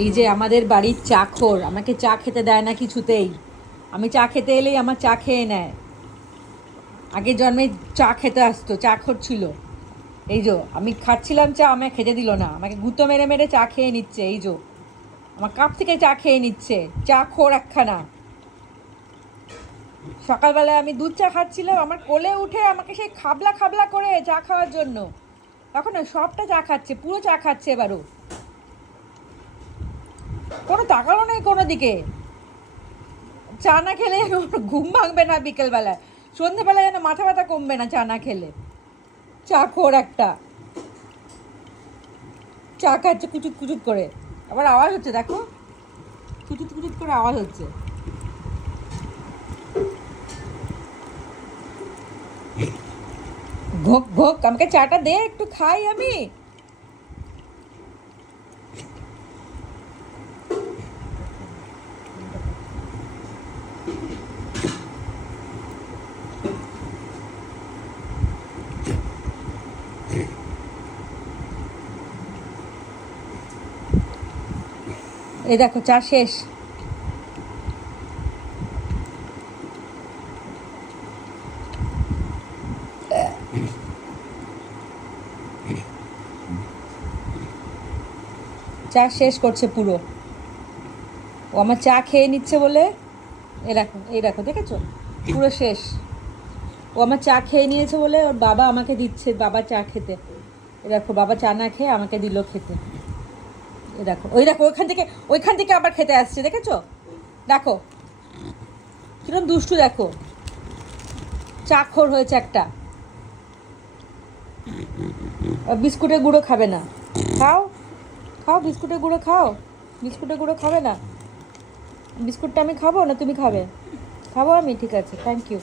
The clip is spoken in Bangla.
এই যে আমাদের বাড়ির চাকর আমাকে চা খেতে দেয় না কিছুতেই। আমি চা খেতে এলেই আমার চা খেয়ে নেয়। আগের জন্মে চা খেতে আসতো, চাকর ছিল। এই যে আমি খাচ্ছিলাম চা, আমাকে খেতে দিল না, আমাকে গুঁতো মেরে মেরে চা খেয়ে নিচ্ছে। এই যে আমার কাপ থেকে চা খেয়ে নিচ্ছে, চা খোর একখানা। সকালবেলায় আমি দুধ চা খাচ্ছিলাম, আমার কোলে উঠে আমাকে সেই খাবলা খাবলা করে চা খাওয়ার জন্য। এখন সবটা চা খাচ্ছে, পুরো চা খাচ্ছে এবারও। কোনো তাকালো নেই কোনো দিকে। চা না খেলে ঘুম ভাঙবে না বিকেলবেলায়, সন্ধ্যেবেলায় যেন মাথা ব্যথা কমবে না চা না খেলে। চা খোর একটা, চা খাচ্ছে কুচুত কুচুত করে। আবার আওয়াজ হচ্ছে দেখো, কুচুত কুচুত করে আওয়াজ হচ্ছে। ঘোক ঘোক, আমাকে চাটা দে, একটু খাই আমি। এই দেখো চা শেষ। চা শেষ করছে পুরো। ও আমার চা খেয়ে নিচ্ছে বলে, এই দেখো এই দেখো, দেখেছো পুরো শেষ। ও আমার চা খেয়ে নিয়েছে বলে ওর বাবা আমাকে দিচ্ছে, বাবা চা খেতে। এ দেখো বাবা চা না খেয়ে আমাকে দিল খেতে। এ দেখো, ওই দেখো ওইখান থেকে আবার খেতে আসছে, দেখেছো? দেখো কিরম দুষ্টু, দেখো চাখর হয়েছে একটা। বিস্কুটের গুঁড়ো খাবে না। খাও খাও, বিস্কুটের গুঁড়ো খাও। বিস্কুটের গুঁড়ো খাবে না? বিস্কুটটা আমি খাবো না তুমি খাবে? খাবো আমি, ঠিক আছে, থ্যাংক ইউ।